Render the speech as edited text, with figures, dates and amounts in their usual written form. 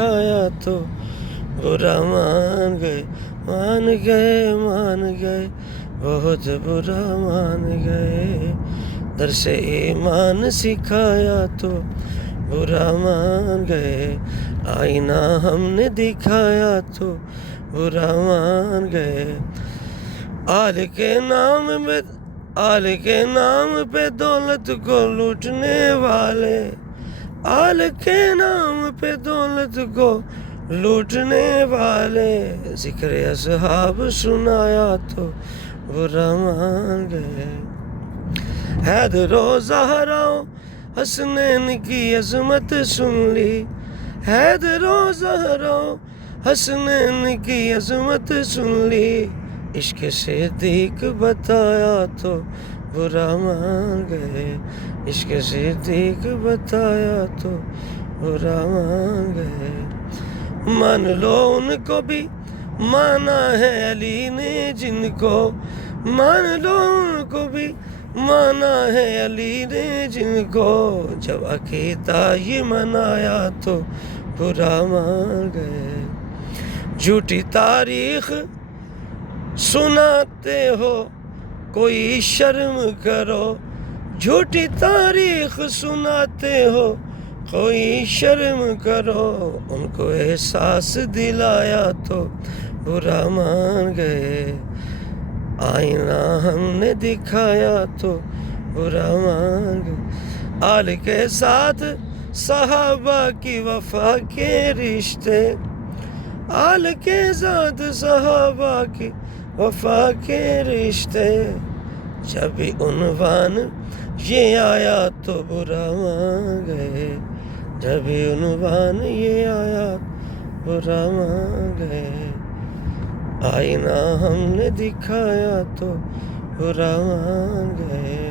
سکھایا تو برا مان گئے مان گئے مان گئے بہت برا مان گئے درس ایمان سکھایا تو برا مان گئے آئینہ ہم نے دکھایا تو برا مان گئے آل کے نام پہ دولت کو لوٹنے والے آل کے نام پہ دولت کو لوٹنے والے ذکر اصحاب سنایا تو برا مان گئے حیدر و زہرا حسنین کی عظمت سن لی حیدر و زہرا حسنین کی عظمت سن لی عشق صدیق بتایا تو برا مان گئے عشق صدیق بتایا تو برا مان گئے مان لو ان کو بھی مانا ہے علی نے جن کو مان لو ان کو بھی مانا ہے علی نے جن کو جب عقیدہ یہ منایا تو برا مان گئے جھوٹی تاریخ سناتے ہو کوئی شرم کرو جھوٹی تاریخ سناتے ہو کوئی شرم کرو ان کو احساس دلایا تو برا مان گئے آئینہ ہم نے دکھایا تو برا مان گئے آل کے ساتھ صحابہ کی وفا کے رشتے آل کے ساتھ صحابہ کی وفا کے رشتے جب بھی عنوان یہ آیا تو برا مان گئے جب بھی عنوان یہ آیا برا مان گئے آئینہ ہم نے دکھایا تو برا مان گئے